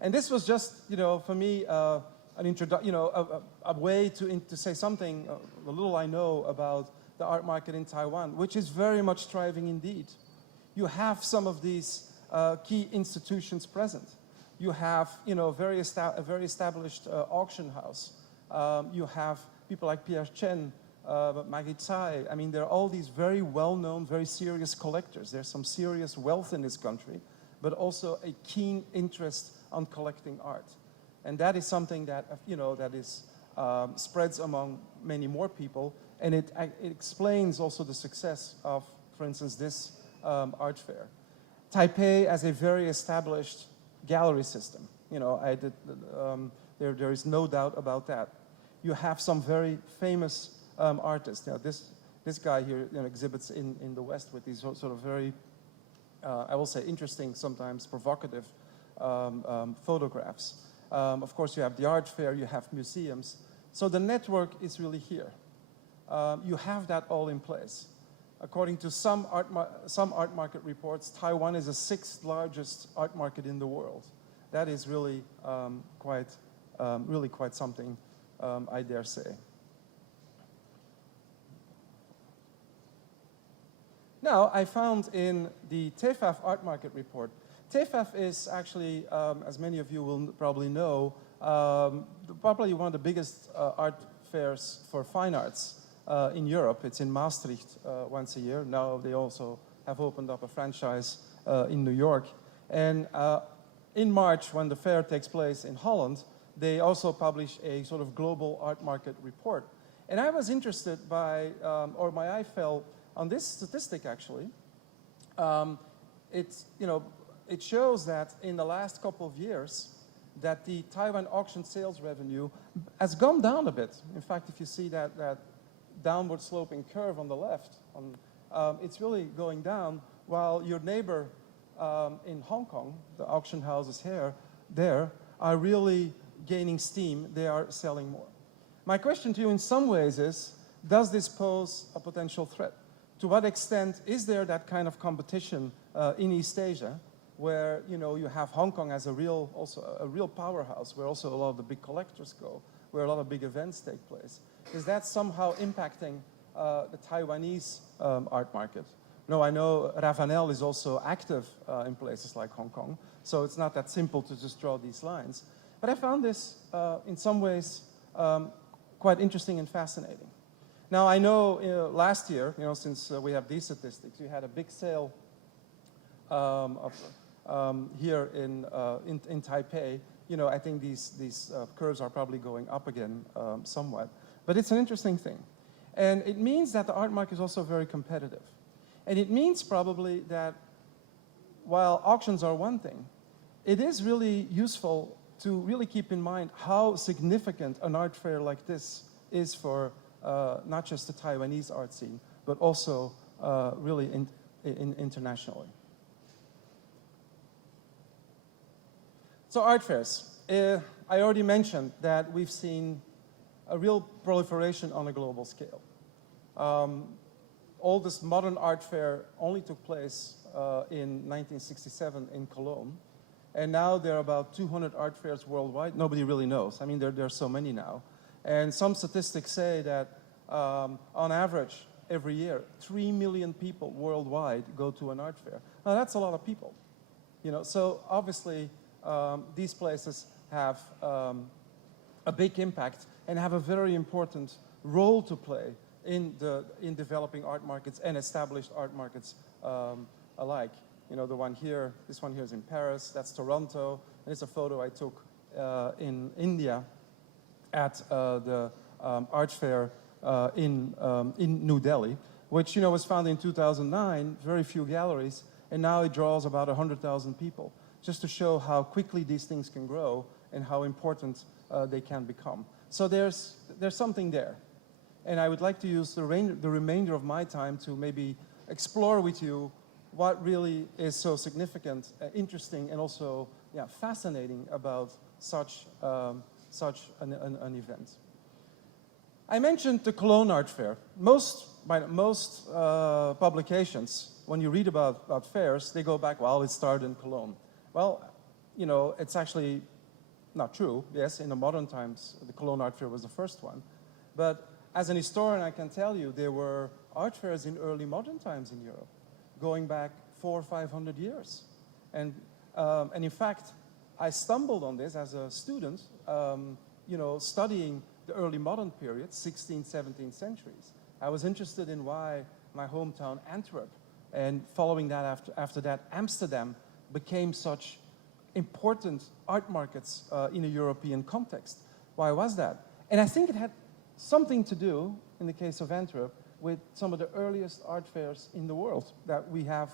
And this was just, for me, an introduction, a way to say something, a little I know about the art market in Taiwan, which is very much thriving indeed. You have some of these key institutions present. You have, a very established auction house. You have people like Pierre Chen, Maggie Tsai. I mean, there are all these very well-known, very serious collectors. There's some serious wealth in this country, but also a keen interest on collecting art. And that is something that, that is spreads among many more people, and it explains also the success of, for instance, this art fair. Taipei has a very established gallery system. There is no doubt about that. You have some very famous artists. This guy here exhibits in the West with these sort of very, I will say, interesting, sometimes provocative photographs. Of course, you have the art fair, you have museums. So the network is really here. You have that all in place. According to some art market reports, Taiwan is the 6th largest art market in the world. That is really quite something, I dare say. Now, I found in the TEFAF art market report, TEFAF is actually, as many of you will probably know, probably one of the biggest art fairs for fine arts in Europe. It's in Maastricht once a year. Now they also have opened up a franchise in New York. And in March, when the fair takes place in Holland, they also publish a sort of global art market report. And I was interested by, or my eye fell on this statistic actually. It shows that in the last couple of years, that the Taiwan auction sales revenue has gone down a bit. In fact, if you see that downward sloping curve on the left, it's really going down, while your neighbor in Hong Kong, the auction houses there are really gaining steam. They are selling more. My question to you in some ways is, does this pose a potential threat? To what extent is there that kind of competition in East Asia, where you have Hong Kong as a real powerhouse, where also a lot of the big collectors go, where a lot of big events take place? Is that somehow impacting the Taiwanese art market? No, I know Ravanel is also active in places like Hong Kong, so it's not that simple to just draw these lines. But I found this, in some ways, quite interesting and fascinating. Now, I know last year, since we have these statistics, we had a big sale here in Taipei. I think these curves are probably going up again somewhat. But it's an interesting thing. And it means that the art market is also very competitive. And it means probably that while auctions are one thing, it is really useful to really keep in mind how significant an art fair like this is for not just the Taiwanese art scene, but also really internationally. So art fairs. I already mentioned that we've seen a real proliferation on a global scale. Oldest modern art fair only took place in 1967 in Cologne. And now there are about 200 art fairs worldwide. Nobody really knows. I mean, there are so many now. And some statistics say that on average, every year, 3 million people worldwide go to an art fair. Now, that's a lot of people. So obviously, these places have a big impact and have a very important role to play in developing art markets and established art markets alike. The one here, this one here is in Paris, that's Toronto, and it's a photo I took in India at the art fair in New Delhi, which was founded in 2009, very few galleries, and now it draws about 100,000 people, just to show how quickly these things can grow and how important they can become. So there's something there. And I would like to use the remainder of my time to maybe explore with you what really is so significant, interesting, and also fascinating about such an event. I mentioned the Cologne Art Fair. Most publications, when you read about fairs, they go back, well, it started in Cologne. Well, you know, it's actually not true. Yes, in the modern times, the Cologne Art Fair was the first one. But as an historian, I can tell you there were art fairs in early modern times in Europe, going back 400 or 500 years. And in fact, I stumbled on this as a student, you know, studying the early modern period, 16th, 17th centuries. I was interested in why my hometown Antwerp, and following that after that, Amsterdam became such important art markets in a European context. Why was that? And I think it had something to do, in the case of Antwerp, with some of the earliest art fairs in the world that we have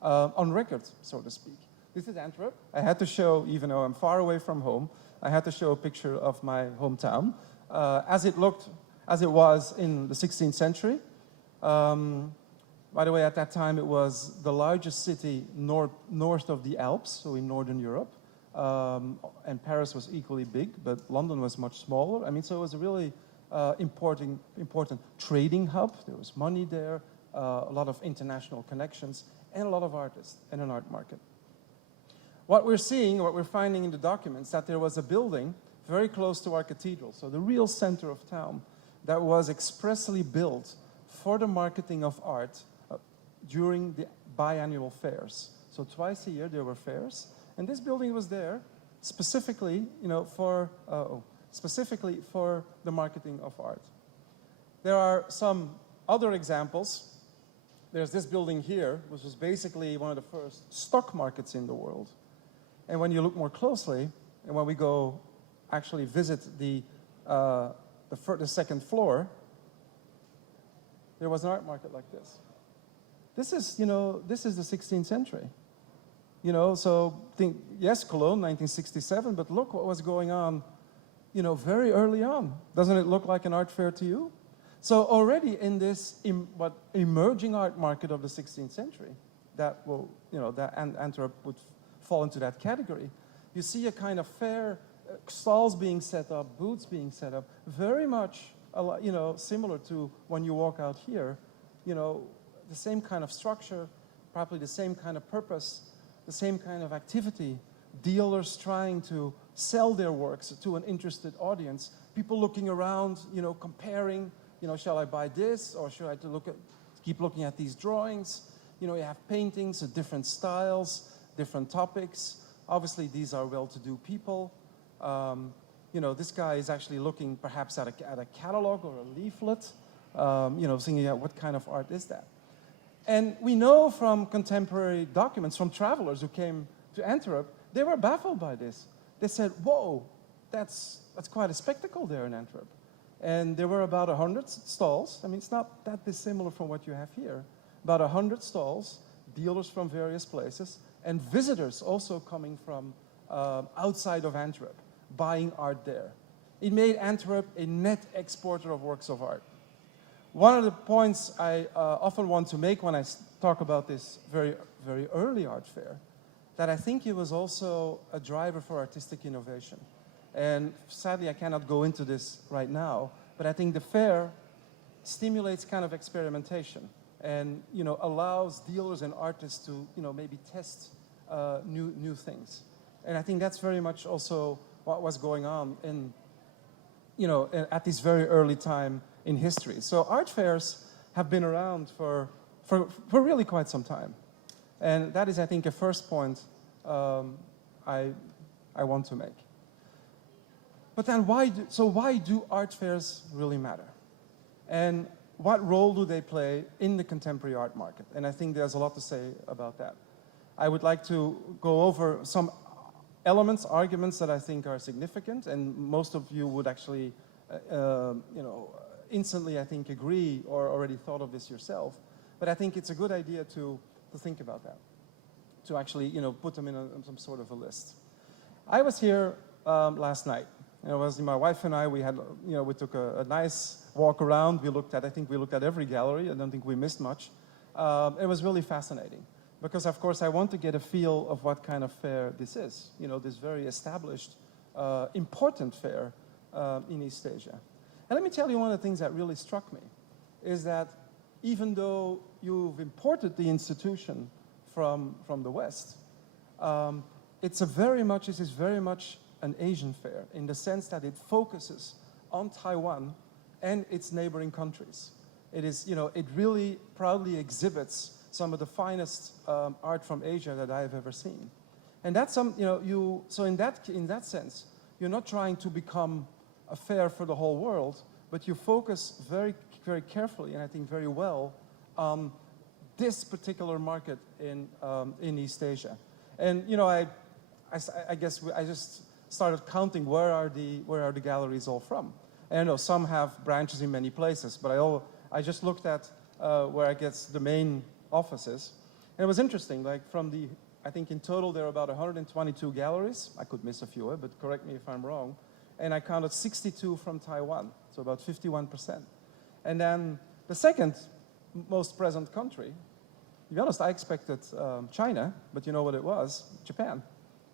on record, so to speak. This is Antwerp. I had to show, even though I'm far away from home, I had to show a picture of my hometown as it was in the 16th century. By the way, at that time, it was the largest city north of the Alps, so in Northern Europe. And Paris was equally big, but London was much smaller. I mean, so it was a really important trading hub. There was money there, a lot of international connections, and a lot of artists and an art market. What we're seeing, what we're finding in the documents, that there was a building very close to our cathedral, so the real center of town, that was expressly built for the marketing of art during the biannual fairs. So twice a year there were fairs, and this building was there specifically, you know, specifically for the marketing of art. There are some other examples. There's this building here, which was basically one of the first stock markets in the world. And when you look more closely, and when we go actually visit the second floor, there was an art market like this. This is, you know, this is the 16th century. You know, so think, yes, Cologne, 1967, but look what was going on, you know, very early on. Doesn't it look like an art fair to you? So already in this emerging art market of the 16th century, that will, you know, that Antwerp would fall into that category. You see a kind of fair, stalls being set up, booths being set up, very much, you know, similar to when you walk out here, you know, the same kind of structure, probably the same kind of purpose, the same kind of activity, dealers trying to sell their works to an interested audience, people looking around, you know, comparing, you know, shall I buy this or should I keep looking at these drawings? You know, you have paintings of different styles, different topics. Obviously, these are well-to-do people. You know, this guy is actually looking perhaps at a catalog or a leaflet, you know, thinking, what kind of art is that? And we know from contemporary documents, from travelers who came to Antwerp, they were baffled by this. They said, whoa, that's quite a spectacle there in Antwerp. And there were about 100 stalls. I mean, it's not that dissimilar from what you have here. About 100 stalls, dealers from various places, and visitors also coming from outside of Antwerp, buying art there. It made Antwerp a net exporter of works of art. One of the points I often want to make when I talk about this very, very early art fair, that I think it was also a driver for artistic innovation. And sadly, I cannot go into this right now, but I think the fair stimulates kind of experimentation and, you know, allows dealers and artists to, you know, maybe test new things. And I think that's very much also what was going on in, you know, at this very early time in history. So art fairs have been around for really quite some time. And that is, I think, a first point I want to make. But then why do art fairs really matter? And what role do they play in the contemporary art market? And I think there's a lot to say about that. I would like to go over some elements, arguments that I think are significant, and most of you would actually, you know, instantly, I think, agree or already thought of this yourself. But I think it's a good idea to think about that, to actually, you know, put them in some sort of a list. I was here last night. It was my wife and I, we took a nice walk around. I think we looked at every gallery. I don't think we missed much. It was really fascinating because, of course, I want to get a feel of what kind of fair this is. You know, this very established, important fair in East Asia. And let me tell you one of the things that really struck me is that even though you've imported the institution from the West, it is very much an Asian fair in the sense that it focuses on Taiwan and its neighboring countries. It is, it really proudly exhibits some of the finest art from Asia that I have ever seen. And that's so in that sense, you're not trying to become a fair for the whole world, but you focus very, very carefully, and I think very well, on this particular market in East Asia. And I guess I just started counting where are the galleries all from. And I know some have branches in many places, but I just looked at where I guess the main offices, and it was interesting. Like I think in total there are about 122 galleries. I could miss a few, but correct me if I'm wrong. And I counted 62 from Taiwan, so about 51%. And then the second most present country, to be honest, I expected China, but you know what it was? Japan.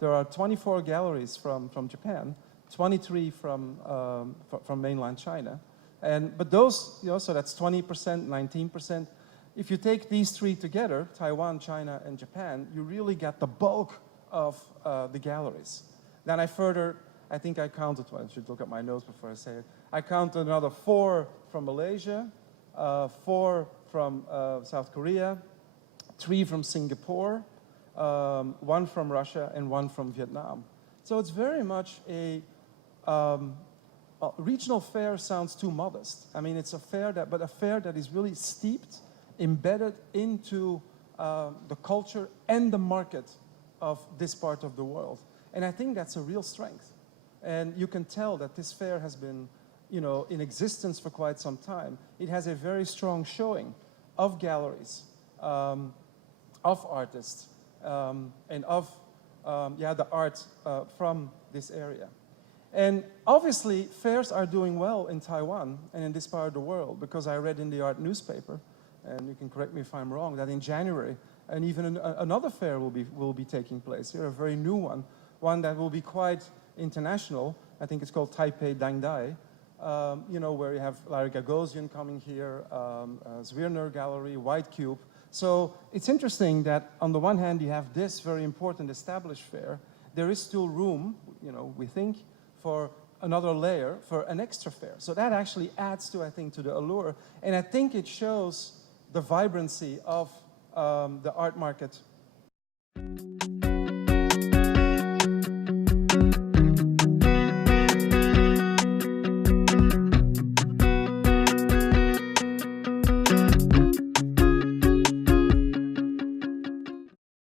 There are 24 galleries from Japan, 23 from mainland China. But those, so that's 20%, 19%. If you take these three together, Taiwan, China, and Japan, you really get the bulk of the galleries. Then I think I counted, well, I should look at my notes before I say it. I counted another 4 from Malaysia, 4 from South Korea, 3 from Singapore, 1 from Russia, and 1 from Vietnam. So it's very much a regional fair sounds too modest. I mean, it's a fair that is really steeped, embedded into the culture and the market of this part of the world. And I think that's a real strength. And you can tell that this fair has been, in existence for quite some time. It has a very strong showing of galleries, of artists, and of the art from this area. And obviously, fairs are doing well in Taiwan and in this part of the world, because I read in the art newspaper, and you can correct me if I'm wrong, that in January, and even another fair will be taking place here, a very new one that will be quite international. I think it's called Taipei Dangdai, where you have Larry Gagosian coming here, Zwirner Gallery, White Cube. So it's interesting that on the one hand you have this very important established fair. There is still room, we think, for another layer, for an extra fair. So that actually adds to, I think, to the allure. And I think it shows the vibrancy of the art market.